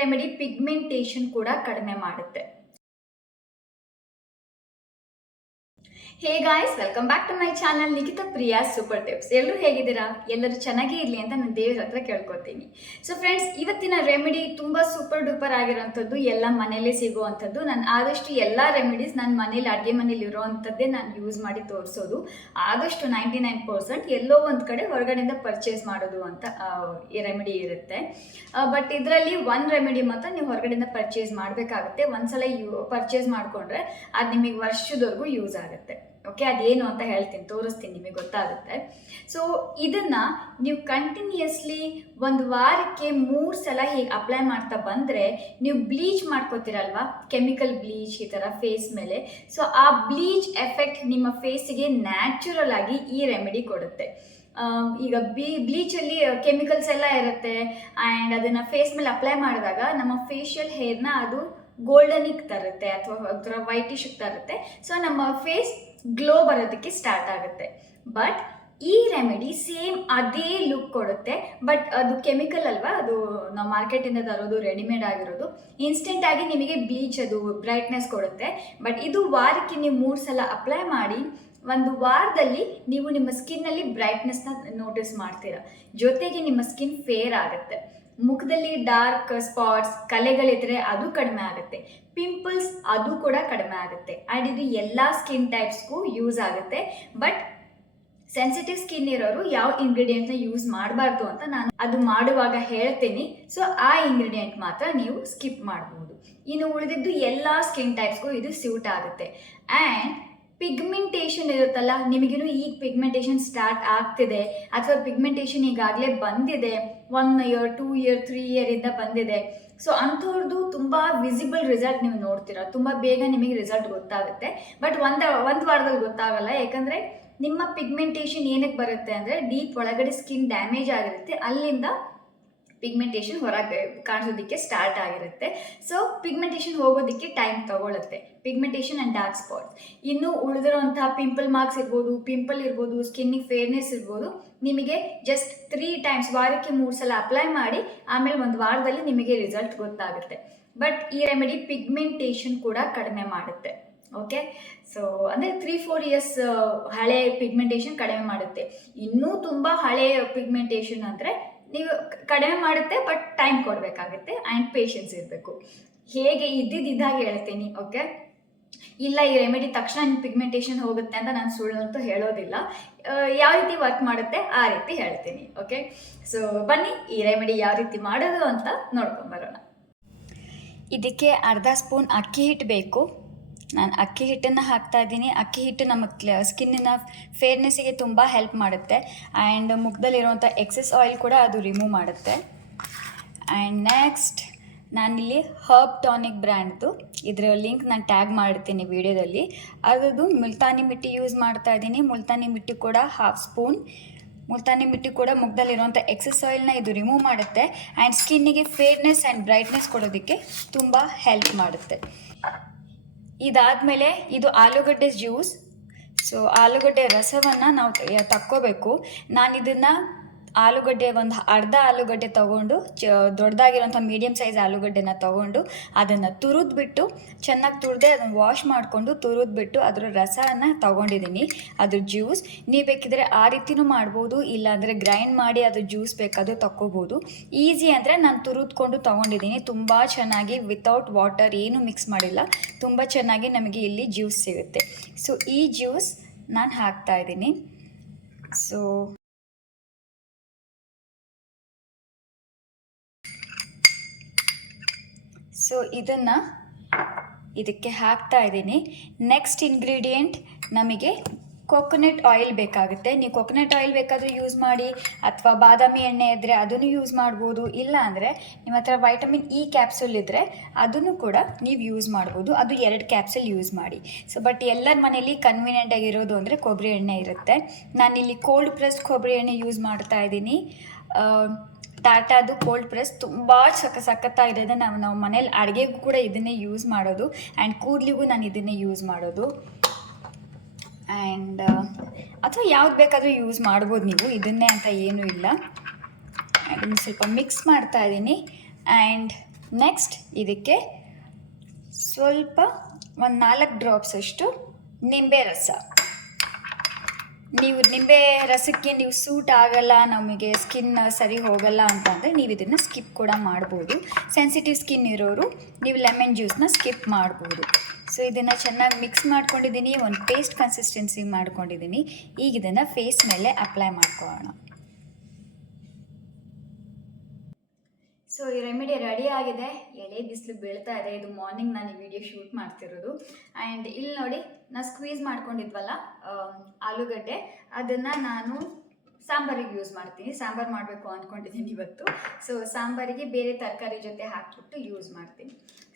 Remedy pigmentation ಕೂಡ ಕಡಿಮೆ ಮಾಡುತ್ತೆ. Hey guys, welcome back to my channel Nikhita Priya super tips. ಎಲ್ಲರೂ ಹೇಗಿದ್ದೀರಾ? ಎಲ್ಲರೂ ಚೆನ್ನಾಗೇ ಇರಲಿ ಅಂತ ನಾನು ದೇವ್ರ ಹತ್ರ ಕೇಳ್ಕೊತೀನಿ. ಸೊ ಫ್ರೆಂಡ್ಸ್, ಇವತ್ತಿನ ರೆಮಿಡಿ ತುಂಬ ಸೂಪರ್ ಡೂಪರ್ ಆಗಿರೋಂಥದ್ದು, ಎಲ್ಲ ಮನೇಲಿ ಸಿಗುವಂಥದ್ದು. ನಾನು ಆದಷ್ಟು ಎಲ್ಲ ರೆಮಿಡೀಸ್ ನನ್ನ ಮನೇಲಿ ಅಡುಗೆ ಮನೇಲಿ ಇರೋವಂಥದ್ದೇ ನಾನು ಯೂಸ್ ಮಾಡಿ ತೋರಿಸೋದು. ಆದಷ್ಟು 99% ಎಲ್ಲೋ ಒಂದು ಕಡೆ ಹೊರಗಡೆಯಿಂದ ಪರ್ಚೇಸ್ ಮಾಡೋದು ಅಂತ ಈ ರೆಮಿಡಿ ಇರುತ್ತೆ. ಬಟ್ ಇದರಲ್ಲಿ ಒಂದು ರೆಮಿಡಿ ಮಾತ್ರ ನೀವು ಹೊರಗಡೆಯಿಂದ ಪರ್ಚೇಸ್ ಮಾಡಬೇಕಾಗುತ್ತೆ. ಒಂದ್ಸಲ ಪರ್ಚೇಸ್ ಮಾಡಿಕೊಂಡ್ರೆ ಅದು ನಿಮಗೆ ವರ್ಷದವರೆಗೂ ಯೂಸ್ ಆಗುತ್ತೆ. ಓಕೆ, ಅದೇನು ಅಂತ ಹೇಳ್ತೀನಿ, ತೋರಿಸ್ತೀನಿ, ನಿಮಗೆ ಗೊತ್ತಾಗುತ್ತೆ. ಸೊ ಇದನ್ನು ನೀವು ಕಂಟಿನ್ಯೂಸ್ಲಿ ಒಂದು ವಾರಕ್ಕೆ 3 ಸಲ ಹೀಗೆ ಅಪ್ಲೈ ಮಾಡ್ತಾ ಬಂದರೆ ನೀವು ಬ್ಲೀಚ್ ಮಾಡ್ಕೋತೀರಲ್ವಾ, ಕೆಮಿಕಲ್ ಬ್ಲೀಚ್ ಈ ಥರ ಫೇಸ್ ಮೇಲೆ. ಸೊ ಆ ಬ್ಲೀಚ್ ಎಫೆಕ್ಟ್ ನಿಮ್ಮ ಫೇಸಿಗೆ ನ್ಯಾಚುರಲ್ ಆಗಿ ಈ ರೆಮಿಡಿ ಕೊಡುತ್ತೆ. ಈಗ ಬ್ಲೀಚಲ್ಲಿ ಕೆಮಿಕಲ್ಸ್ ಎಲ್ಲ ಇರುತ್ತೆ ಆ್ಯಂಡ್ ಅದನ್ನು ಫೇಸ್ ಮೇಲೆ ಅಪ್ಲೈ ಮಾಡಿದಾಗ ನಮ್ಮ ಫೇಶಿಯಲ್ ಹೇರ್ನ ಅದು ಗೋಲ್ಡನಿಗೆ ತರುತ್ತೆ ಅಥವಾ ಒಂಥರ ವೈಟಿಶ್ ತರುತ್ತೆ. ಸೊ ನಮ್ಮ ಫೇಸ್ ಗ್ಲೋ ಬರೋದಕ್ಕೆ ಸ್ಟಾರ್ಟ್ ಆಗುತ್ತೆ. ಬಟ್ ಈ ರೆಮಿಡಿ ಸೇಮ್ ಅದೇ ಲುಕ್ ಕೊಡುತ್ತೆ. ಬಟ್ ಅದು ಕೆಮಿಕಲ್ ಅಲ್ವಾ, ಅದು ನಾವು ಮಾರ್ಕೆಟಿಂದ ತರೋದು, ರೆಡಿಮೇಡ್ ಆಗಿರೋದು. ಇನ್ಸ್ಟೆಂಟ್ ಆಗಿ ನಿಮಗೆ ಬ್ಲೀಚ್ ಅದು ಬ್ರೈಟ್ನೆಸ್ ಕೊಡುತ್ತೆ. ಬಟ್ ಇದು ವಾರಕ್ಕೆ ನೀವು 3 ಸಲ ಅಪ್ಲೈ ಮಾಡಿ ಒಂದು ವಾರದಲ್ಲಿ ನೀವು ನಿಮ್ಮ ಸ್ಕಿನ್ನಲ್ಲಿ ಬ್ರೈಟ್ನೆಸ್ನ ನೋಟಿಸ್ ಮಾಡ್ತೀರಾ. ಜೊತೆಗೆ ನಿಮ್ಮ ಸ್ಕಿನ್ ಫೇರ್ ಆಗುತ್ತೆ. ಮುಖದಲ್ಲಿ ಡಾರ್ಕ್ ಸ್ಪಾಟ್ಸ್, ಕಲೆಗಳಿದ್ರೆ ಅದು ಕಡಿಮೆ ಆಗುತ್ತೆ. ಪಿಂಪಲ್ಸ್ ಅದು ಕೂಡ ಕಡಿಮೆ ಆಗುತ್ತೆ. ಆ್ಯಂಡ್ ಇದು ಎಲ್ಲ ಸ್ಕಿನ್ ಟೈಪ್ಸ್ಗೂ ಯೂಸ್ ಆಗುತ್ತೆ. ಬಟ್ ಸೆನ್ಸಿಟಿವ್ ಸ್ಕಿನ್ ಇರೋರು ಯಾವ ಇಂಗ್ರೀಡಿಯೆಂಟ್ನ ಯೂಸ್ ಮಾಡಬಾರ್ದು ಅಂತ ನಾನು ಅದು ಮಾಡುವಾಗ ಹೇಳ್ತೀನಿ. ಸೊ ಆ ಇಂಗ್ರೀಡಿಯೆಂಟ್ ಮಾತ್ರ ನೀವು ಸ್ಕಿಪ್ ಮಾಡ್ಬೋದು. ಇನ್ನು ಉಳಿದಿದ್ದು ಎಲ್ಲ ಸ್ಕಿನ್ ಟೈಪ್ಸ್ಗೂ ಇದು ಸ್ಯೂಟ್ ಆಗುತ್ತೆ. ಆ್ಯಂಡ್ ಪಿಗ್ಮೆಂಟೇಷನ್ ಇರುತ್ತಲ್ಲ, ನಿಮಗೇನು ಈಗ ಪಿಗ್ಮೆಂಟೇಷನ್ ಸ್ಟಾರ್ಟ್ ಆಗ್ತಿದೆ ಅಥವಾ ಪಿಗ್ಮೆಂಟೇಷನ್ ಈಗಾಗಲೇ ಬಂದಿದೆ, 1 ಇಯರ್ 2 ಇಯರ್ 3 ಇಯರಿಂದ ಬಂದಿದೆ. ಸೊ ಅಂಥವ್ರದ್ದು ತುಂಬ ವಿಸಿಬಲ್ ರಿಸಲ್ಟ್ ನೀವು ನೋಡ್ತೀರಾ, ತುಂಬ ಬೇಗ ನಿಮಗೆ ರಿಸಲ್ಟ್ ಗೊತ್ತಾಗುತ್ತೆ. ಬಟ್ ಒಂದು ವಾರದಲ್ಲಿ ಗೊತ್ತಾಗಲ್ಲ. ಯಾಕಂದರೆ ನಿಮ್ಮ ಪಿಗ್ಮೆಂಟೇಷನ್ ಏನಕ್ಕೆ ಬರುತ್ತೆ ಅಂದರೆ ಡೀಪ್ ಒಳಗಡೆ ಸ್ಕಿನ್ ಡ್ಯಾಮೇಜ್ ಆಗಿರುತ್ತೆ, ಅಲ್ಲಿಂದ ಪಿಗ್ಮೆಂಟೇಷನ್ ಹೊರಗೆ ಕಾಣಿಸೋದಕ್ಕೆ ಸ್ಟಾರ್ಟ್ ಆಗಿರುತ್ತೆ. ಸೊ ಪಿಗ್ಮೆಂಟೇಷನ್ ಹೋಗೋದಕ್ಕೆ ಟೈಮ್ ತಗೊಳುತ್ತೆ, ಪಿಗ್ಮೆಂಟೇಷನ್ ಆ್ಯಂಡ್ ಡಾರ್ಕ್ ಸ್ಪಾಟ್ಸ್. ಇನ್ನು ಉಳಿದಿರೋಂಥ ಪಿಂಪಲ್ ಮಾರ್ಕ್ಸ್ ಇರ್ಬೋದು, ಪಿಂಪಲ್ ಇರ್ಬೋದು, ಸ್ಕಿನ್ನಿಗೆ ಫೇರ್ನೆಸ್ ಇರ್ಬೋದು, ನಿಮಗೆ ಜಸ್ಟ್ 3 ಟೈಮ್ಸ್ ವಾರಕ್ಕೆ 3 ಸಲ ಅಪ್ಲೈ ಮಾಡಿ ಆಮೇಲೆ ಒಂದು ವಾರದಲ್ಲಿ ನಿಮಗೆ ರಿಸಲ್ಟ್ ಗೊತ್ತಾಗುತ್ತೆ. ಬಟ್ ಈ ರೆಮಿಡಿ ಪಿಗ್ಮೆಂಟೇಷನ್ ಕೂಡ ಕಡಿಮೆ ಮಾಡುತ್ತೆ. ಓಕೆ, ಸೊ ಅಂದರೆ 3-4 ಇಯರ್ಸ್ ಹಳೆ ಪಿಗ್ಮೆಂಟೇಷನ್ ಕಡಿಮೆ ಮಾಡುತ್ತೆ. ಇನ್ನೂ ತುಂಬ ಹಳೆಯ ಪಿಗ್ಮೆಂಟೇಷನ್ ಅಂದರೆ ನೀವು ಕಡಿಮೆ ಮಾಡುತ್ತೆ, ಬಟ್ ಟೈಮ್ ಕೊಡಬೇಕಾಗುತ್ತೆ ಆ್ಯಂಡ್ ಪೇಷನ್ಸ್ ಇರಬೇಕು. ಹೇಗೆ ಇದ್ದಿದ್ದಾಗೆ ಹೇಳ್ತೀನಿ. ಓಕೆ, ಇಲ್ಲ ಈ ರೆಮಿಡಿ ತಕ್ಷಣ ನಿಮ್ಮ ಪಿಗ್ಮೆಂಟೇಷನ್ ಹೋಗುತ್ತೆ ಅಂತ ನಾನು ಸುಳ್ಳಂತೂ ಹೇಳೋದಿಲ್ಲ. ಯಾವ ರೀತಿ ವರ್ಕ್ ಮಾಡುತ್ತೆ ಆ ರೀತಿ ಹೇಳ್ತೀನಿ. ಓಕೆ, ಸೊ ಬನ್ನಿ ಈ ರೆಮಿಡಿ ಯಾವ ರೀತಿ ಮಾಡೋದು ಅಂತ ನೋಡ್ಕೊಂಬರೋಣ. ಇದಕ್ಕೆ ಅರ್ಧ ಸ್ಪೂನ್ ಅಕ್ಕಿ ಹಿಟ್ಟು ಬೇಕು. ನಾನು ಅಕ್ಕಿ ಹಿಟ್ಟನ್ನು ಹಾಕ್ತಾ ಇದ್ದೀನಿ. ಅಕ್ಕಿ ಹಿಟ್ಟು ನಮ್ಮ ಸ್ಕಿನ್ನಿನ ಫೇರ್ನೆಸ್ಸಿಗೆ ತುಂಬ ಹೆಲ್ಪ್ ಮಾಡುತ್ತೆ ಆ್ಯಂಡ್ ಮುಖದಲ್ಲಿರುವಂಥ ಎಕ್ಸೆಸ್ ಆಯಿಲ್ ಕೂಡ ಅದು ರಿಮೂವ್ ಮಾಡುತ್ತೆ. ಆ್ಯಂಡ್ ನೆಕ್ಸ್ಟ್ ನಾನಿಲ್ಲಿ ಹರ್ಬ್ ಟಾನಿಕ್ ಬ್ರ್ಯಾಂಡ್ದು ಇದರ ಲಿಂಕ್ ನಾನು ಟ್ಯಾಗ್ ಮಾಡಿರ್ತೀನಿ ವಿಡಿಯೋದಲ್ಲಿ. ಅದರದ್ದು ಮುಲ್ತಾನಿ ಮಿಟ್ಟಿ ಯೂಸ್ ಮಾಡ್ತಾ ಇದ್ದೀನಿ. ಮುಲ್ತಾನಿ ಮಿಟ್ಟಿ ಕೂಡ 1/2 ಸ್ಪೂನ್. ಮುಲ್ತಾನಿ ಮಿಟ್ಟಿ ಕೂಡ ಮುಖದಲ್ಲಿರುವಂಥ ಎಕ್ಸೆಸ್ ಆಯಿಲ್ನ ಇದು ರಿಮೂವ್ ಮಾಡುತ್ತೆ ಆ್ಯಂಡ್ ಸ್ಕಿನ್ನಿಗೆ ಫೇರ್ನೆಸ್ ಆ್ಯಂಡ್ ಬ್ರೈಟ್ನೆಸ್ ಕೊಡೋದಕ್ಕೆ ತುಂಬ ಹೆಲ್ಪ್ ಮಾಡುತ್ತೆ. ಇದಾದಮೇಲೆ ಇದು ಆಲೂಗಡ್ಡೆ ಜ್ಯೂಸ್. ಸೊ ಆಲೂಗಡ್ಡೆ ರಸವನ್ನು ನಾವು ತಕ್ಕೋಬೇಕು. ನಾನು ಇದನ್ನು ಆಲೂಗಡ್ಡೆ ಒಂದು ಅರ್ಧ ಆಲೂಗಡ್ಡೆ ತೊಗೊಂಡು ದೊಡ್ಡದಾಗಿರೋಂಥ ಮೀಡಿಯಮ್ ಸೈಜ್ ಆಲೂಗಡ್ಡೆನ ತೊಗೊಂಡು ಅದನ್ನು ತುರಿದ್ಬಿಟ್ಟು ಚೆನ್ನಾಗಿ ತುರಿದೆ ಅದನ್ನು ವಾಶ್ ಮಾಡಿಕೊಂಡು ತುರಿದ್ಬಿಟ್ಟು ಅದರ ರಸವನ್ನು ತೊಗೊಂಡಿದ್ದೀನಿ, ಅದ್ರ ಜ್ಯೂಸ್. ನೀವು ಬೇಕಿದ್ರೆ ಆ ರೀತಿನೂ ಮಾಡ್ಬೋದು, ಇಲ್ಲಾಂದರೆ ಗ್ರೈಂಡ್ ಮಾಡಿ ಅದು ಜ್ಯೂಸ್ ಬೇಕಾದರೂ ತಕ್ಕೋಬೋದು. ಈಸಿ ಅಂದರೆ ನಾನು ತುರಿದ್ಕೊಂಡು ತೊಗೊಂಡಿದ್ದೀನಿ. ತುಂಬ ಚೆನ್ನಾಗಿ ವಿತೌಟ್ ವಾಟರ್ ಏನೂ ಮಿಕ್ಸ್ ಮಾಡಿಲ್ಲ, ತುಂಬ ಚೆನ್ನಾಗಿ ನಮಗೆ ಇಲ್ಲಿ ಜ್ಯೂಸ್ ಸಿಗುತ್ತೆ. ಸೊ ಈ ಜ್ಯೂಸ್ ನಾನು ಹಾಕ್ತಾಯಿದ್ದೀನಿ. ಸೊ ಇದನ್ನು ಇದಕ್ಕೆ ಹಾಕ್ತಾ ಇದ್ದೀನಿ. ನೆಕ್ಸ್ಟ್ ಇಂಗ್ರೀಡಿಯೆಂಟ್ ನಮಗೆ ಕೊಕೊನಟ್ ಆಯಿಲ್ ಬೇಕಾಗುತ್ತೆ. ನೀವು ಕೊಕೊನಟ್ ಆಯಿಲ್ ಬೇಕಾದರೂ ಯೂಸ್ ಮಾಡಿ, ಅಥವಾ ಬಾದಾಮಿ ಎಣ್ಣೆ ಇದ್ದರೆ ಅದನ್ನು ಯೂಸ್ ಮಾಡ್ಬೋದು. ಇಲ್ಲ ಅಂದರೆ ನಿಮ್ಮ ಹತ್ರ ವೈಟಮಿನ್ ಇ ಕ್ಯಾಪ್ಸೂಲ್ ಇದ್ದರೆ ಅದನ್ನು ಕೂಡ ನೀವು ಯೂಸ್ ಮಾಡ್ಬೋದು. ಅದು 2 ಕ್ಯಾಪ್ಸೂಲ್ ಯೂಸ್ ಮಾಡಿ. ಸೊ ಬಟ್ ಎಲ್ಲರ ಮನೇಲಿ ಕನ್ವೀನಿಯೆಂಟ್ ಆಗಿರೋದು ಅಂದರೆ ಕೊಬ್ಬರಿ ಎಣ್ಣೆ ಇರುತ್ತೆ. ನಾನಿಲ್ಲಿ ಕೋಲ್ಡ್ ಪ್ರೆಸ್ಡ್ ಕೊಬ್ಬರಿ ಎಣ್ಣೆ ಯೂಸ್ ಮಾಡ್ತಾ ಇದ್ದೀನಿ. ಟಾಟಾದು ಕೋಲ್ಡ್ ಪ್ರೆಸ್ ತುಂಬ ಸಖತ್ತಾಗಿದೆ. ನಾವು ಮನೇಲಿ ಅಡುಗೆಗೂ ಕೂಡ ಇದನ್ನೇ ಯೂಸ್ ಮಾಡೋದು ಆ್ಯಂಡ್ ಕೂದಲಿಗೂ ನಾನು ಇದನ್ನೇ ಯೂಸ್ ಮಾಡೋದು. ಆ್ಯಂಡ್ ಅಥವಾ ಯಾವ್ದು ಬೇಕಾದರೂ ಯೂಸ್ ಮಾಡ್ಬೋದು ನೀವು, ಇದನ್ನೇ ಅಂತ ಏನೂ ಇಲ್ಲ. ಅದನ್ನು ಸ್ವಲ್ಪ ಮಿಕ್ಸ್ ಮಾಡ್ತಾ ಇದ್ದೀನಿ. ಆ್ಯಂಡ್ ನೆಕ್ಸ್ಟ್ ಇದಕ್ಕೆ ಸ್ವಲ್ಪ ಒಂದು 4 ಡ್ರಾಪ್ಸ್ ಅಷ್ಟು ನಿಂಬೆ ರಸ. ನೀವು ನಿಂಬೆ ರಸಕ್ಕೆ ನೀವು ಸೂಟ್ ಆಗಲ್ಲ, ನಮಗೆ ಸ್ಕಿನ್ ಸರಿ ಹೋಗಲ್ಲ ಅಂತಂದರೆ ನೀವು ಇದನ್ನು ಸ್ಕಿಪ್ ಕೂಡ ಮಾಡ್ಬೋದು. ಸೆನ್ಸಿಟಿವ್ ಸ್ಕಿನ್ ಇರೋರು ನೀವು ಲೆಮನ್ ಜ್ಯೂಸನ್ನ ಸ್ಕಿಪ್ ಮಾಡ್ಬೋದು. ಸೊ ಇದನ್ನು ಚೆನ್ನಾಗಿ ಮಿಕ್ಸ್ ಮಾಡ್ಕೊಂಡಿದ್ದೀನಿ, ಒಂದು ಪೇಸ್ಟ್ ಕನ್ಸಿಸ್ಟೆನ್ಸಿ ಮಾಡ್ಕೊಂಡಿದ್ದೀನಿ. ಈಗ ಇದನ್ನು ಫೇಸ್ ಮೇಲೆ ಅಪ್ಲೈ ಮಾಡ್ಕೊಳ್ಳೋಣ. ಸೊ ಈ ರೆಮಿಡಿ ರೆಡಿ ಆಗಿದೆ. ಎಳೆ ಬಿಸಿಲು ಬೀಳ್ತಾ ಇದೆ. ಇದು ಮಾರ್ನಿಂಗ್ ನಾನು ಈ ವಿಡಿಯೋ ಶೂಟ್ ಮಾಡ್ತಿರೋದು. ಆ್ಯಂಡ್ ಇಲ್ಲಿ ನೋಡಿ, ನಾವು ಸ್ಕ್ವೀಸ್ ಮಾಡ್ಕೊಂಡಿದ್ವಲ್ಲ ಆಲೂಗಡ್ಡೆ, ಅದನ್ನು ನಾನು ಸಾಂಬಾರಿಗೆ ಯೂಸ್ ಮಾಡ್ತೀನಿ. ಸಾಂಬಾರು ಮಾಡಬೇಕು ಅಂದ್ಕೊಂಡಿದ್ದೀನಿ ಇವತ್ತು. ಸೊ ಸಾಂಬಾರಿಗೆ ಬೇರೆ ತರಕಾರಿ ಜೊತೆ ಹಾಕಿಬಿಟ್ಟು ಯೂಸ್ ಮಾಡ್ತೀನಿ.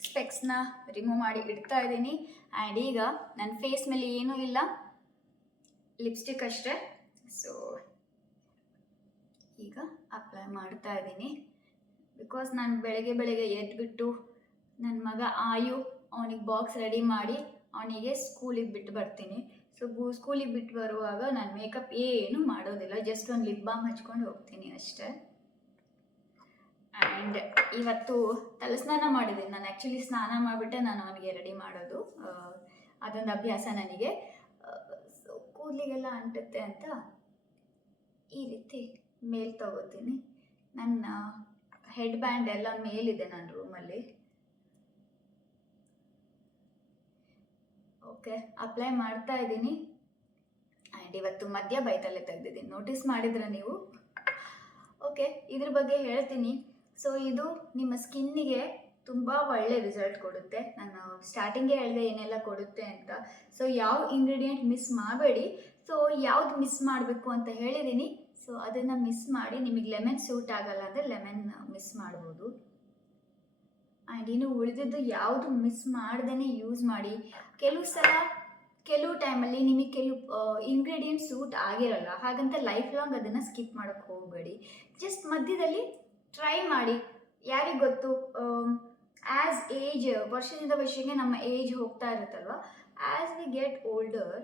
ಸ್ಪೆಕ್ಸ್ನ ರಿಮೂವ್ ಮಾಡಿ ಇಡ್ತಾ ಇದ್ದೀನಿ. ಆ್ಯಂಡ್ ಈಗ ನನ್ನ ಫೇಸ್ ಮೇಲೆ ಏನೂ ಇಲ್ಲ, ಲಿಪ್ಸ್ಟಿಕ್ ಅಷ್ಟೇ. ಸೊ ಈಗ ಅಪ್ಲೈ ಮಾಡ್ತಾ ಇದ್ದೀನಿ. ಬಿಕಾಸ್ ನಾನು ಬೆಳಗ್ಗೆ ಎದ್ಬಿಟ್ಟು ನನ್ನ ಮಗ ಆಯು ಅವನಿಗೆ ಬಾಕ್ಸ್ ರೆಡಿ ಮಾಡಿ ಅವನಿಗೆ ಸ್ಕೂಲಿಗೆ ಬಿಟ್ಟು ಬರ್ತೀನಿ. ಸೊ ಸ್ಕೂಲಿಗೆ ಬಿಟ್ಟು ಬರುವಾಗ ನಾನು ಮೇಕಪ್ ಏನು ಮಾಡೋದಿಲ್ಲ, ಜಸ್ಟ್ ಒಂದು ಲಿಪ್ ಬಾಮ್ ಹಚ್ಕೊಂಡು ಹೋಗ್ತೀನಿ ಅಷ್ಟೇ. ಆ್ಯಂಡ್ ಇವತ್ತು ತಲೆಸ್ನಾನ ಮಾಡಿದ್ದೀನಿ. ನಾನು ಆ್ಯಕ್ಚುಲಿ ಸ್ನಾನ ಮಾಡಿಬಿಟ್ಟೆ ನಾನು ಅವನಿಗೆ ರೆಡಿ ಮಾಡೋದು. ಅದೊಂದು ಅಭ್ಯಾಸ ನನಗೆ. ಸೊ ಕೂದಲಿಗೆಲ್ಲ ಅಂಟುತ್ತೆ ಅಂತ ಈ ರೀತಿ ಮೇಲ್ ತಗೋತೀನಿ. ನನ್ನ ಹೆಡ್ ಬ್ಯಾಂಡ್ ಎಲ್ಲ ಮೇಲಿದೆ ನನ್ನ ರೂಮಲ್ಲಿ. ಓಕೆ, ಅಪ್ಲೈ ಮಾಡ್ತಾ ಇದ್ದೀನಿ. ಆ್ಯಂಡ್ ಇವತ್ತು ಮಧ್ಯ ಬೈತಲ್ಲೇ ತೆಗೆದಿದ್ದೀನಿ, ನೋಟಿಸ್ ಮಾಡಿದ್ರೆ ನೀವು. ಓಕೆ, ಇದ್ರ ಬಗ್ಗೆ ಹೇಳ್ತೀನಿ. ಸೊ ಇದು ನಿಮ್ಮ ಸ್ಕಿನ್ನಿಗೆ ತುಂಬ ಒಳ್ಳೆ ರಿಸಲ್ಟ್ ಕೊಡುತ್ತೆ. ನಾನು ಸ್ಟಾರ್ಟಿಂಗೇ ಹೇಳಿದೆ ಏನೆಲ್ಲ ಕೊಡುತ್ತೆ ಅಂತ. ಸೊ ಯಾವ ಇಂಗ್ರೀಡಿಯೆಂಟ್ ಮಿಸ್ ಮಾಡಬೇಡಿ. ಸೊ ಯಾವ್ದು ಮಿಸ್ ಮಾಡಬೇಕು ಅಂತ ಹೇಳಿದ್ದೀನಿ. ಸೊ ಅದನ್ನು ಮಿಸ್ ಮಾಡಿ, ನಿಮಗೆ ಲೆಮನ್ ಸೂಟ್ ಆಗಲ್ಲ ಅಂದರೆ ಲೆಮನ್ ಮಿಸ್ ಮಾಡ್ಬೋದು. ಆ್ಯಂಡ್ ಇನ್ನು ಉಳಿದಿದ್ದು ಯಾವುದು ಮಿಸ್ ಮಾಡ್ದೇ ಯೂಸ್ ಮಾಡಿ. ಕೆಲವು ಟೈಮಲ್ಲಿ ನಿಮಗೆ ಕೆಲವು ಇಂಗ್ರೀಡಿಯೆಂಟ್ ಸೂಟ್ ಆಗಿರಲ್ಲ, ಹಾಗಂತ ಲೈಫ್ ಲಾಂಗ್ ಅದನ್ನು ಸ್ಕಿಪ್ ಮಾಡೋಕ್ಕೆ ಹೋಗಬೇಡಿ. ಜಸ್ಟ್ ಮಧ್ಯದಲ್ಲಿ ಟ್ರೈ ಮಾಡಿ. ಯಾರಿಗೆ ಗೊತ್ತು, ಆ್ಯಸ್ ಏಜ್, ವರ್ಷದಿಂದ ವರ್ಷಕ್ಕೆ ನಮ್ಮ ಏಜ್ ಹೋಗ್ತಾ ಇರುತ್ತಲ್ವ, ಆ್ಯಸ್ ವಿ ಗೆಟ್ ಓಲ್ಡರ್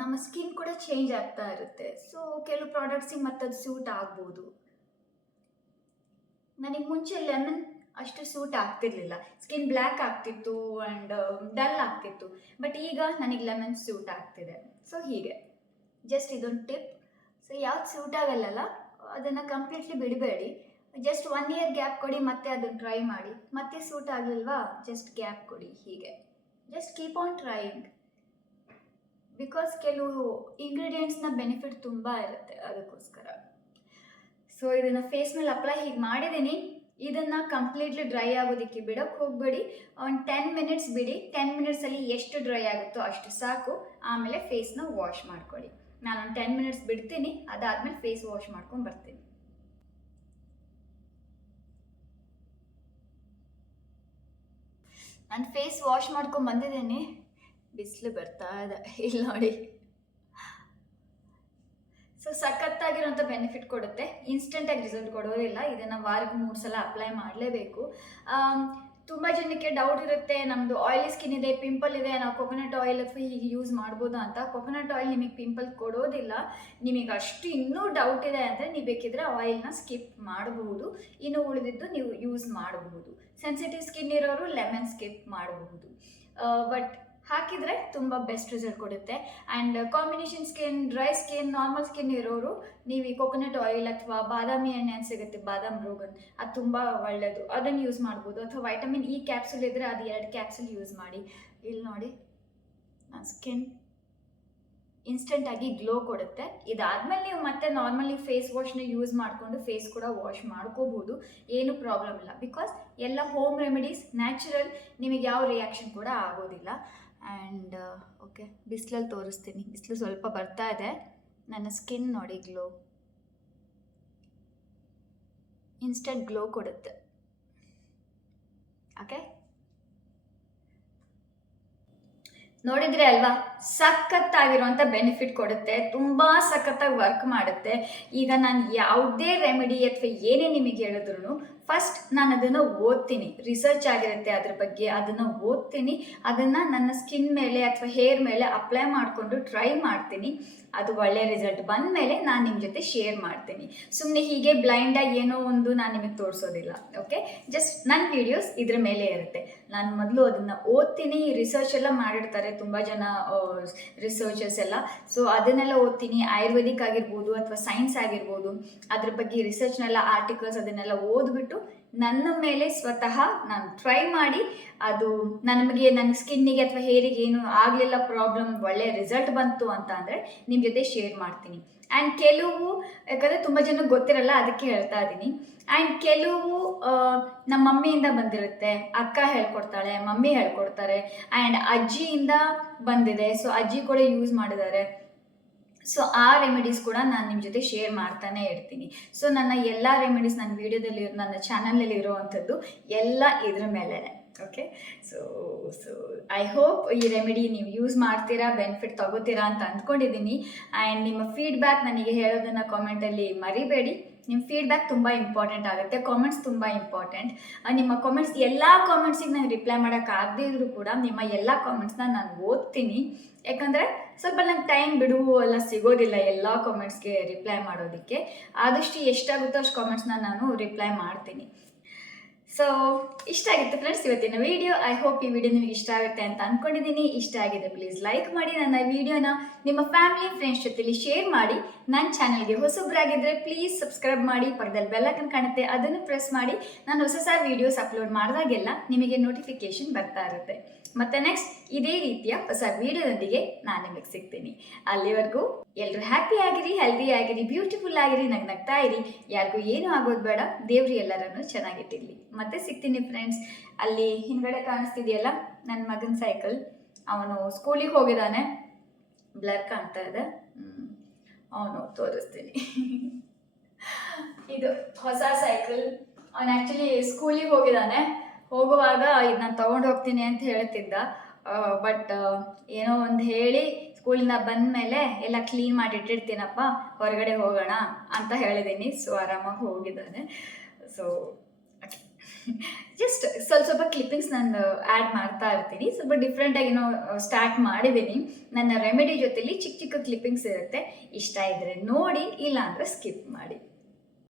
ನಮ್ಮ ಸ್ಕಿನ್ ಕೂಡ ಚೇಂಜ್ ಆಗ್ತಾ ಇರುತ್ತೆ. ಸೊ ಕೆಲವು ಪ್ರಾಡಕ್ಟ್ಸಿಗೆ ಮತ್ತದು ಸೂಟ್ ಆಗ್ಬೋದು. ನನಗೆ ಮುಂಚೆ ಲೆಮನ್ ಅಷ್ಟು ಸೂಟ್ ಆಗ್ತಿರ್ಲಿಲ್ಲ, ಸ್ಕಿನ್ ಬ್ಲ್ಯಾಕ್ ಆಗ್ತಿತ್ತು ಆ್ಯಂಡ್ ಡಲ್ ಆಗ್ತಿತ್ತು. ಬಟ್ ಈಗ ನನಗೆ ಲೆಮನ್ ಸೂಟ್ ಆಗ್ತಿದೆ. ಸೊ ಹೀಗೆ ಜಸ್ಟ್ ಇದೊಂದು ಟಿಪ್. ಸೊ ಯಾವ್ದು ಸೂಟ್ ಆಗಲ್ಲ ಅದನ್ನು ಕಂಪ್ಲೀಟ್ಲಿ ಬಿಡಬೇಡಿ. ಜಸ್ಟ್ 1 year ಗ್ಯಾಪ್ ಕೊಡಿ, ಮತ್ತೆ ಅದನ್ನು ಟ್ರೈ ಮಾಡಿ. ಮತ್ತೆ ಸೂಟ್ ಆಗಲಿಲ್ವಾ, ಜಸ್ಟ್ ಗ್ಯಾಪ್ ಕೊಡಿ. ಹೀಗೆ just keep on trying. Because ಕೆಲವು ಇಂಗ್ರೀಡಿಯೆಂಟ್ಸ್ನ ಬೆನಿಫಿಟ್ ತುಂಬ ಇರುತ್ತೆ, ಅದಕ್ಕೋಸ್ಕರ. ಸೊ ಇದನ್ನು ಫೇಸ್ ಮೇಲೆ ಅಪ್ಲೈ ಹೀಗೆ ಮಾಡಿದ್ದೀನಿ. ಇದನ್ನು ಕಂಪ್ಲೀಟ್ಲಿ ಡ್ರೈ ಆಗೋದಕ್ಕೆ ಬಿಡೋಕ್ಕೆ ಹೋಗಬೇಡಿ. ಒಂದು 10 minutes ಬಿಡಿ. 10 minutesಲ್ಲಿ ಎಷ್ಟು ಡ್ರೈ ಆಗುತ್ತೋ ಅಷ್ಟು ಸಾಕು. ಆಮೇಲೆ ಫೇಸ್ನ ವಾಶ್ ಮಾಡ್ಕೊಳ್ಳಿ. ನಾನೊಂದು 10 minutes ಬಿಡ್ತೀನಿ, ಅದಾದಮೇಲೆ ಫೇಸ್ ವಾಶ್ ಮಾಡ್ಕೊಂಡು ಬರ್ತೀನಿ. ನಾನು ಫೇಸ್ ವಾಶ್ ಮಾಡ್ಕೊಂಡು ಬಂದಿದ್ದೀನಿ. ಬಿಸಿಲು ಬರ್ತಾ ಇದೆ, ಇಲ್ಲಿ ನೋಡಿ. ಸೊ ಸಖತ್ತಾಗಿರೋಂಥ ಬೆನಿಫಿಟ್ ಕೊಡುತ್ತೆ. ಇನ್ಸ್ಟೆಂಟಾಗಿ ರಿಸಲ್ಟ್ ಕೊಡೋದಿಲ್ಲ. ಇದನ್ನು ವಾರಕ್ಕೆ 3 ಸಲ ಅಪ್ಲೈ ಮಾಡಲೇಬೇಕು. ತುಂಬ ಜನಕ್ಕೆ ಡೌಟ್ ಇರುತ್ತೆ, ನಮ್ಮದು ಆಯಿಲಿ ಸ್ಕಿನ್ ಇದೆ, ಪಿಂಪಲ್ ಇದೆ, ನಾವು ಕೊಕೊನಟ್ ಆಯಿಲ್ ಅಥವಾ ಹೀಗೆ ಯೂಸ್ ಮಾಡ್ಬೋದಾ ಅಂತ. ಕೊಕೊನಟ್ ಆಯಿಲ್ ನಿಮಗೆ ಪಿಂಪಲ್ ಕೊಡೋದಿಲ್ಲ. ನಿಮಗೆ ಅಷ್ಟು ಇನ್ನೂ ಡೌಟ್ ಇದೆ ಅಂದರೆ ನೀವು ಬೇಕಿದ್ರೆ ಆಯಿಲ್ನ ಸ್ಕಿಪ್ ಮಾಡಬಹುದು. ಇನ್ನು ಉಳಿದಿದ್ದು ನೀವು ಯೂಸ್ ಮಾಡಬಹುದು. ಸೆನ್ಸಿಟಿವ್ ಸ್ಕಿನ್ ಇರೋರು ಲೆಮನ್ ಸ್ಕಿಪ್ ಮಾಡಬಹುದು. ಬಟ್ ಹಾಕಿದರೆ ತುಂಬ ಬೆಸ್ಟ್ ರಿಸಲ್ಟ್ ಕೊಡುತ್ತೆ. And combination skin, dry skin, normal skin ಇರೋರು ನೀವು ಈ ಕೊಕೊನಟ್ ಆಯಿಲ್ ಅಥವಾ ಬಾದಾಮಿ ಎಣ್ಣೆ ಅಂತ ಸಿಗುತ್ತೆ, ಬಾದಾಮ್ ರೋಗನ್, ಅದು ತುಂಬ ಒಳ್ಳೆಯದು, ಅದನ್ನು ಯೂಸ್ ಮಾಡ್ಬೋದು. ಅಥವಾ ವೈಟಮಿನ್ ಇ ಕ್ಯಾಪ್ಸೂಲ್ ಇದ್ದರೆ ಅದು 2 ಕ್ಯಾಪ್ಸೂಲ್ ಯೂಸ್ ಮಾಡಿ. ಇಲ್ಲಿ ನೋಡಿ, ನನ್ನ ಸ್ಕಿನ್ ಇನ್ಸ್ಟೆಂಟಾಗಿ ಗ್ಲೋ ಕೊಡುತ್ತೆ. ಇದಾದಮೇಲೆ ನೀವು ಮತ್ತೆ ನಾರ್ಮಲಿ ಫೇಸ್ ವಾಶ್ನ ಯೂಸ್ ಮಾಡಿಕೊಂಡು ಫೇಸ್ ಕೂಡ ವಾಶ್ ಮಾಡ್ಕೋಬೋದು, ಏನು ಪ್ರಾಬ್ಲಮ್ ಇಲ್ಲ. ಬಿಕಾಸ್ ಎಲ್ಲ ಹೋಮ್ ರೆಮಿಡೀಸ್, ನ್ಯಾಚುರಲ್, ನಿಮಗೆ ಯಾವ ರಿಯಾಕ್ಷನ್ ಕೂಡ ಆಗೋದಿಲ್ಲ. ಆ್ಯಂಡ್ ಓಕೆ, ಬಿಸಿಲಲ್ಲಿ ತೋರಿಸ್ತೀನಿ. ಬಿಸಿಲು ಸ್ವಲ್ಪ ಬರ್ತಾ ಇದೆ. ನನ್ನ ಸ್ಕಿನ್ ನೋಡಿ, ಗ್ಲೋ, ಇನ್ಸ್ಟೆಂಟ್ ಗ್ಲೋ ಕೊಡುತ್ತೆ. ಓಕೆ, ನೋಡಿದ್ರೆ ಅಲ್ವಾ, ಸಖತ್ತಾಗಿರುವಂಥ ಬೆನಿಫಿಟ್ ಕೊಡುತ್ತೆ, ತುಂಬ ಸಖತ್ತಾಗಿ ವರ್ಕ್ ಮಾಡುತ್ತೆ. ಈಗ ನಾನು ಯಾವುದೇ ರೆಮಿಡಿ ಅಥವಾ ಏನೇ ನಿಮಗೆ ಹೇಳಿದ್ರು ಫಸ್ಟ್ ನಾನು ಅದನ್ನು ಓದ್ತೀನಿ, ರಿಸರ್ಚ್ ಆಗಿರುತ್ತೆ ಅದ್ರ ಬಗ್ಗೆ, ಅದನ್ನು ಓದ್ತೀನಿ, ಅದನ್ನು ನನ್ನ ಸ್ಕಿನ್ ಮೇಲೆ ಅಥವಾ ಹೇರ್ ಮೇಲೆ ಅಪ್ಲೈ ಮಾಡಿಕೊಂಡು ಟ್ರೈ ಮಾಡ್ತೀನಿ. ಅದು ಒಳ್ಳೆ ರಿಸಲ್ಟ್ ಬಂದ ಮೇಲೆ ನಾನು ನಿಮ್ಮ ಜೊತೆ ಶೇರ್ ಮಾಡ್ತೀನಿ. ಸುಮ್ಮನೆ ಹೀಗೆ ಬ್ಲೈಂಡಾಗಿ ಏನೋ ಒಂದು ನಾನು ನಿಮಗೆ ತೋರಿಸೋದಿಲ್ಲ. ಓಕೆ, ಜಸ್ಟ್ ನನ್ನ ವೀಡಿಯೋಸ್ ಇದ್ರ ಮೇಲೆ ಇರುತ್ತೆ. ನಾನು ಮೊದಲು ಅದನ್ನು ಓದ್ತೀನಿ, ರಿಸರ್ಚ್ ಎಲ್ಲ ಮಾಡಿರ್ತಾರೆ ತುಂಬ ಜನ ರಿಸರ್ಚರ್ಸ್ ಎಲ್ಲ. ಸೊ ಅದನ್ನೆಲ್ಲ ಓದ್ತೀನಿ, ಆಯುರ್ವೇದಿಕ್ ಆಗಿರ್ಬೋದು ಅಥವಾ ಸೈನ್ಸ್ ಆಗಿರ್ಬೋದು, ಅದ್ರ ಬಗ್ಗೆ ರಿಸರ್ಚ್ನೆಲ್ಲ ಆರ್ಟಿಕಲ್ಸ್ ಅದನ್ನೆಲ್ಲ ಓದ್ಬಿಟ್ಟು ನನ್ನ ಮೇಲೆ ಸ್ವತಃ ನಾನು ಟ್ರೈ ಮಾಡಿ ಅದು ನಮಗೆ ನನ್ನ ಸ್ಕಿನ್ನಿಗೆ ಅಥವಾ ಹೇರಿಗೆ ಏನು ಆಗಲಿಲ್ಲ, ಪ್ರಾಬ್ಲಮ್ ಒಳ್ಳೆ ರಿಸಲ್ಟ್ ಬಂತು ಅಂತ ಅಂದರೆ ನಿಮ್ಮ ಜೊತೆ ಶೇರ್ ಮಾಡ್ತೀನಿ. ಆ್ಯಂಡ್ ಕೆಲವು, ಯಾಕಂದರೆ ತುಂಬ ಜನಕ್ಕೆ ಗೊತ್ತಿರಲ್ಲ ಅದಕ್ಕೆ ಹೇಳ್ತಾ ಇದ್ದೀನಿ. ಆ್ಯಂಡ್ ಕೆಲವು ನಮ್ಮ ಮಮ್ಮಿಯಿಂದ ಬಂದಿರುತ್ತೆ, ಅಕ್ಕ ಹೇಳ್ಕೊಡ್ತಾಳೆ, ಮಮ್ಮಿ ಹೇಳ್ಕೊಡ್ತಾರೆ, ಆ್ಯಂಡ್ ಅಜ್ಜಿಯಿಂದ ಬಂದಿದೆ, ಸೊ ಅಜ್ಜಿ ಕೂಡ ಯೂಸ್ ಮಾಡಿದ್ದಾರೆ. ಸೊ ಆ ರೆಮಿಡೀಸ್ ಕೂಡ ನಾನು ನಿಮ್ಮ ಜೊತೆ ಶೇರ್ ಮಾಡ್ತಾನೆ ಇರ್ತೀನಿ. ಸೊ ನನ್ನ ಎಲ್ಲ ರೆಮಿಡೀಸ್ ನನ್ನ ವೀಡಿಯೋದಲ್ಲಿ, ನನ್ನ ಚಾನಲಲ್ಲಿ ಇರೋವಂಥದ್ದು ಎಲ್ಲ ಇದ್ರ ಮೇಲೇ. ಓಕೆ, ಸೊ ಐ ಹೋಪ್ ಈ ರೆಮಿಡಿ ನೀವು ಯೂಸ್ ಮಾಡ್ತೀರಾ, ಬೆನಿಫಿಟ್ ತಗೋತೀರಾ ಅಂತ ಅಂದ್ಕೊಂಡಿದ್ದೀನಿ. ಆ್ಯಂಡ್ ನಿಮ್ಮ ಫೀಡ್ಬ್ಯಾಕ್ ನನಗೆ ಹೇಳೋದನ್ನು ಕಾಮೆಂಟಲ್ಲಿ ಮರಿಬೇಡಿ. ನಿಮ್ಮ ಫೀಡ್ಬ್ಯಾಕ್ ತುಂಬ ಇಂಪಾರ್ಟೆಂಟ್ ಆಗುತ್ತೆ, ಕಾಮೆಂಟ್ಸ್ ತುಂಬ ಇಂಪಾರ್ಟೆಂಟ್. ನಿಮ್ಮ ಕಾಮೆಂಟ್ಸ್, ಎಲ್ಲ ಕಾಮೆಂಟ್ಸಿಗೆ ನಾನು ರಿಪ್ಲೈ ಮಾಡೋಕ್ಕಾಗದೇ ಇದ್ರೂ ಕೂಡ ನಿಮ್ಮ ಎಲ್ಲ ಕಾಮೆಂಟ್ಸ್ನ ನಾನು ಓದ್ತೀನಿ. ಯಾಕಂದರೆ ಸ್ವಲ್ಪ ನಂಗೆ ಟೈಮ್ ಬಿಡುವು ಎಲ್ಲ ಸಿಗೋದಿಲ್ಲ ಎಲ್ಲ ಕಾಮೆಂಟ್ಸ್ಗೆ ರಿಪ್ಲೈ ಮಾಡೋದಕ್ಕೆ. ಆದಷ್ಟು ಎಷ್ಟಾಗುತ್ತೋ ಅಷ್ಟು ಕಾಮೆಂಟ್ಸ್ನ ನಾನು ರಿಪ್ಲೈ ಮಾಡ್ತೀನಿ. ಸೊ ಇಷ್ಟ ಆಗಿತ್ತು ಫ್ರೆಂಡ್ಸ್ ಇವತ್ತಿನ ವಿಡಿಯೋ. ಐ ಹೋಪ್ ಈ ವಿಡಿಯೋ ನಿಮಗೆ ಇಷ್ಟ ಆಗುತ್ತೆ ಅಂತ ಅಂದ್ಕೊಂಡಿದ್ದೀನಿ. ಇಷ್ಟ ಆಗಿದೆ ಪ್ಲೀಸ್ ಲೈಕ್ ಮಾಡಿ, ನನ್ನ ವಿಡಿಯೋನ ನಿಮ್ಮ ಫ್ಯಾಮಿಲಿ ಫ್ರೆಂಡ್ಸ್ ಜೊತೆಲಿ ಶೇರ್ ಮಾಡಿ. ನನ್ನ ಚಾನಲ್ಗೆ ಹೊಸಬ್ರಾಗಿದ್ದರೆ ಪ್ಲೀಸ್ ಸಬ್ಸ್ಕ್ರೈಬ್ ಮಾಡಿ, ಪಕ್ಕದಲ್ಲಿ ಬೆಲ್ ಐಕಾನ್ ಕಾಣುತ್ತೆ ಅದನ್ನು ಪ್ರೆಸ್ ಮಾಡಿ. ನಾನು ಹೊಸ ವೀಡಿಯೋಸ್ ಅಪ್ಲೋಡ್ ಮಾಡಿದಾಗೆಲ್ಲ ನಿಮಗೆ ನೋಟಿಫಿಕೇಶನ್ ಬರ್ತಾ ಇರುತ್ತೆ. ಮತ್ತೆ ನೆಕ್ಸ್ಟ್ ಇದೇ ರೀತಿಯ ಹೊಸ ವಿಡಿಯೋದೊಂದಿಗೆ ನಾನು ನಿಮಗೆ ಸಿಗ್ತೀನಿ. ಅಲ್ಲಿವರೆಗೂ ಎಲ್ಲರೂ ಹ್ಯಾಪಿ ಆಗಿರಿ, ಹೆಲ್ದಿ ಆಗಿರಿ, ಬ್ಯೂಟಿಫುಲ್ ಆಗಿರಿ, ನಗ್ನಗ್ತಾ ಇರಿ. ಯಾರಿಗೂ ಏನೂ ಆಗೋದು ಬೇಡ, ದೇವ್ರು ಎಲ್ಲರನ್ನು ಚೆನ್ನಾಗಿಟ್ಟಿರಲಿ. ಮತ್ತೆ ಸಿಗ್ತೀನಿ ಫ್ರೆಂಡ್ಸ್. ಅಲ್ಲಿ ಹಿಂದ್ಗಡೆ ಕಾಣಿಸ್ತಿದೆಯಲ್ಲ ನನ್ನ ಮಗನ ಸೈಕಲ್, ಅವನು ಸ್ಕೂಲಿಗೆ ಹೋಗಿದ್ದಾನೆ, ಬ್ಲರ್ ಕಾಣ್ತಾ ಇದೆ, ಅವನು ತೋರಿಸ್ತೀನಿ. ಇದು ಹೊಸ ಸೈಕಲ್. ಅವನು ಆ್ಯಕ್ಚುಲಿ ಸ್ಕೂಲಿಗೆ ಹೋಗಿದ್ದಾನೆ, ಹೋಗುವಾಗ ಇದು ನಾನು ತೊಗೊಂಡು ಹೋಗ್ತೀನಿ ಅಂತ ಹೇಳ್ತಿದ್ದ. ಬಟ್ ಏನೋ ಒಂದು ಹೇಳಿ ಸ್ಕೂಲಿಂದ ಬಂದ ಮೇಲೆ ಎಲ್ಲ ಕ್ಲೀನ್ ಮಾಡಿ ಇಟ್ಟಿರ್ತೀನಪ್ಪ, ಹೊರಗಡೆ ಹೋಗೋಣ ಅಂತ ಹೇಳಿದ್ದೀನಿ. ಸೊ ಆರಾಮಾಗಿ ಹೋಗಿದ್ದಾನೆ. ಸೊ ಜಸ್ಟ್ ಸ್ವಲ್ಪ ಕ್ಲಿಪ್ಪಿಂಗ್ಸ್ ನಾನು ಆ್ಯಡ್ ಮಾಡ್ತಾ ಇರ್ತೀನಿ. ಸ್ವಲ್ಪ ಡಿಫ್ರೆಂಟಾಗಿ ಏನೋ ಸ್ಟಾರ್ಟ್ ಮಾಡಿದ್ದೀನಿ. ನನ್ನ ರೆಮಿಡಿ ಜೊತೆಲಿ ಚಿಕ್ಕ ಚಿಕ್ಕ ಕ್ಲಿಪ್ಪಿಂಗ್ಸ್ ಇರುತ್ತೆ. ಇಷ್ಟ ಇದ್ದರೆ ನೋಡಿ, ಇಲ್ಲ ಅಂದರೆ ಸ್ಕಿಪ್ ಮಾಡಿ.